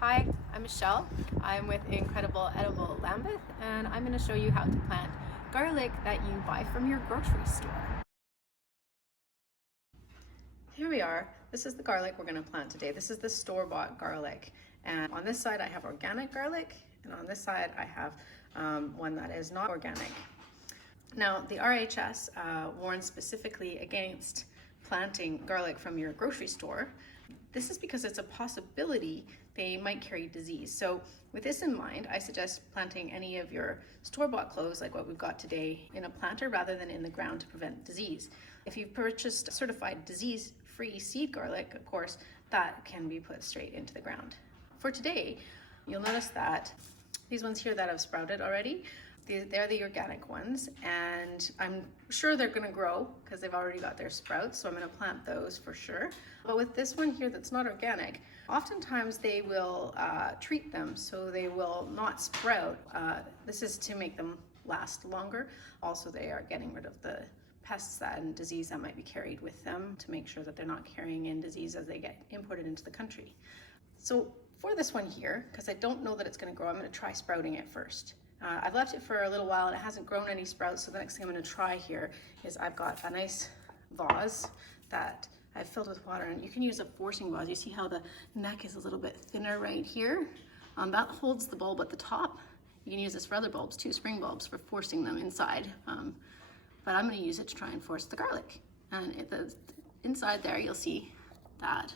Hi, I'm Michelle. I'm with Incredible Edible Lambeth, and I'm going to show you how to plant garlic that you buy from your grocery store. Here we are. This is the garlic we're going to plant today. This is the store-bought garlic. And on this side I have organic garlic, and on this side I have one that is not organic. Now, the RHS warns specifically against planting garlic from your grocery store. This is because it's a possibility they might carry disease. So with this in mind, I suggest planting any of your store-bought cloves, like what we've got today, in a planter rather than in the ground to prevent disease. If you've purchased certified disease-free seed garlic, of course, that can be put straight into the ground. For today, you'll notice that these ones here that have sprouted already, they're the organic ones, and I'm sure they're gonna grow because they've already got their sprouts, so I'm gonna plant those for sure. But with this one here that's not organic, oftentimes they will treat them so they will not sprout. This is to make them last longer. Also, they are getting rid of the pests and disease that might be carried with them to make sure that they're not carrying in disease as they get imported into the country. So for this one here, because I don't know that it's gonna grow, I'm gonna try sprouting it first. I've left it for a little while and it hasn't grown any sprouts, so the next thing I'm going to try here is I've got a nice vase that I've filled with water, and you can use a forcing vase. You see how the neck is a little bit thinner right here? That holds the bulb at the top. You can use this for other bulbs too, spring bulbs, for forcing them inside. But I'm going to use it to try and force the garlic. And inside there you'll see that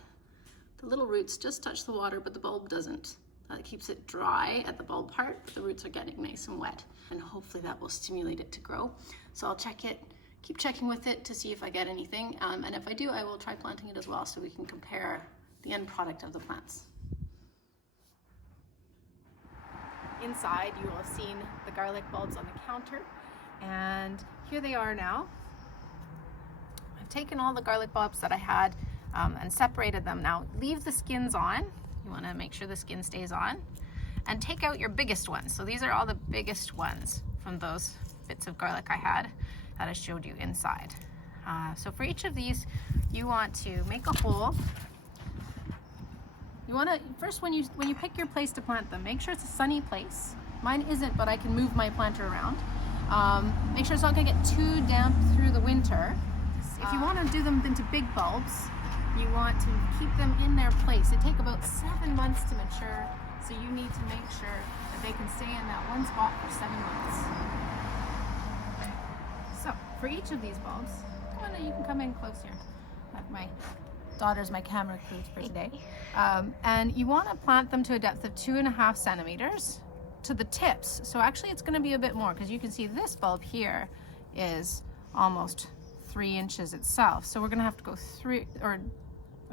the little roots just touch the water, but the bulb doesn't. It keeps it dry at the bulb part, but the roots are getting nice and wet, and hopefully that will stimulate it to grow. So I'll check it, keep checking with it to see if I get anything, and if I do, I will try planting it as well so we can compare the end product of the plants. Inside, you will have seen the garlic bulbs on the counter, and here they are now. I've taken all the garlic bulbs that I had and separated them. Now, leave the skins on. You want to make sure the skin stays on, and take out your biggest ones. So these are all the biggest ones from those bits of garlic I had that I showed you inside. So for each of these, you want to make a hole. You want to first, when you pick your place to plant them, make sure it's a sunny place. Mine isn't, but I can move my planter around. Make sure it's not going to get too damp through the winter. If you want to do them into big bulbs, you want to keep them in their place. They take about 7 months to mature, so you need to make sure that they can stay in that one spot for 7 months. So for each of these bulbs, you can come in close here. My daughter's my camera crew for today. And you want to plant them to a depth of 2.5 centimeters to the tips. So actually it's going to be a bit more, because you can see this bulb here is almost 3 inches itself. So we're going to have to go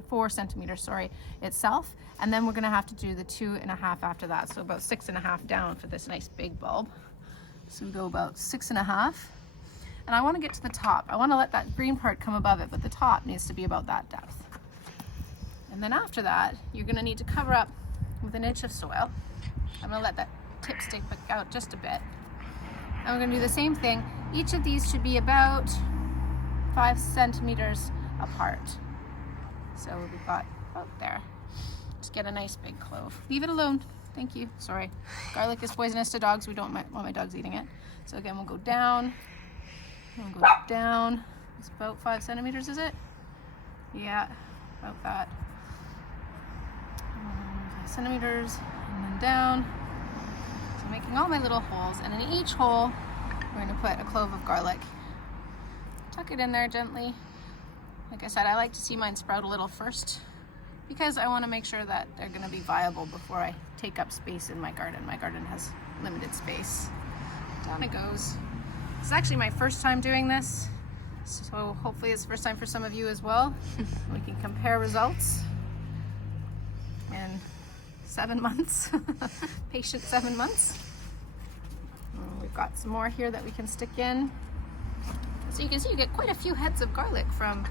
4 centimeters, sorry, itself, and then we're going to have to do the 2.5 after that, so about 6.5 down for this nice big bulb. So we go about 6.5, and I want to get to the top. I want to let that green part come above it, but the top needs to be about that depth. And then after that, you're going to need to cover up with an inch of soil. I'm going to let that tip stick out just a bit. And we're going to do the same thing. Each of these should be about 5 centimeters apart. So we've got about there. Just get a nice big clove. Leave it alone. Thank you. Sorry. Garlic is poisonous to dogs. We don't want my dogs eating it. So again, we'll go down. We'll go down. It's about 5 centimeters, is it? Yeah, about that. 5 centimeters, and then down. So making all my little holes, and in each hole, we're going to put a clove of garlic. Tuck it in there gently. Like I said, I like to see mine sprout a little first, because I want to make sure that they're going to be viable before I take up space in my garden. My garden has limited space. Down it goes. This is actually my first time doing this, so hopefully it's the first time for some of you as well. We can compare results in 7 months. Patient 7 months. And we've got some more here that we can stick in. So you can see you get quite a few heads of garlic from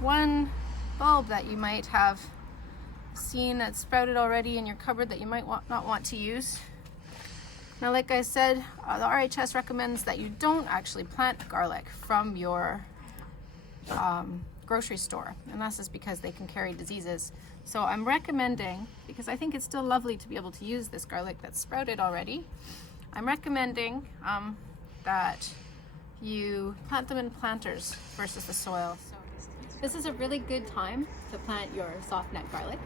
one bulb that you might have seen that's sprouted already in your cupboard that you might not want to use. Now, like I said, the RHS recommends that you don't actually plant garlic from your grocery store, and that's just because they can carry diseases. So I'm recommending, because I think it's still lovely to be able to use this garlic that's sprouted already, I'm recommending that you plant them in planters versus the soil. So this is a really good time to plant your soft neck garlic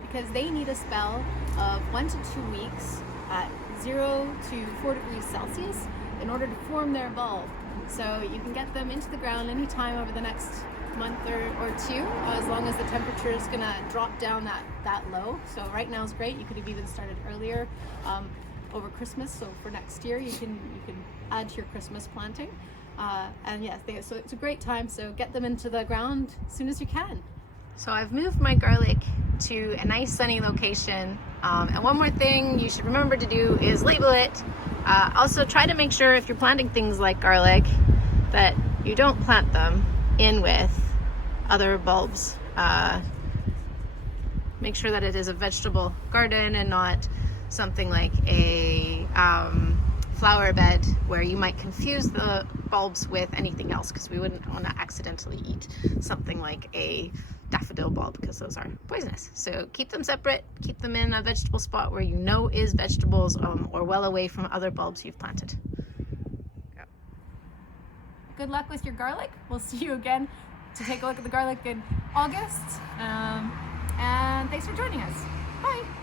because they need a spell of 1 to 2 weeks at 0 to 4 degrees Celsius in order to form their bulb. So you can get them into the ground anytime over the next month or two, as long as the temperature is going to drop down that low. So right now is great. You could have even started earlier over Christmas. So for next year, you can add to your Christmas planting. And yes, so it's a great time. So get them into the ground as soon as you can. So I've moved my garlic to a nice sunny location. And one more thing you should remember to do is label it. Also try to make sure if you're planting things like garlic that you don't plant them in with other bulbs. Make sure that it is a vegetable garden and not something like a flower bed where you might confuse the bulbs with anything else, because we wouldn't want to accidentally eat something like a daffodil bulb because those are poisonous. So keep them separate, keep them in a vegetable spot where you know is vegetables or well away from other bulbs you've planted. Good luck with your garlic. We'll see you again to take a look at the garlic in August. And thanks for joining us. Bye.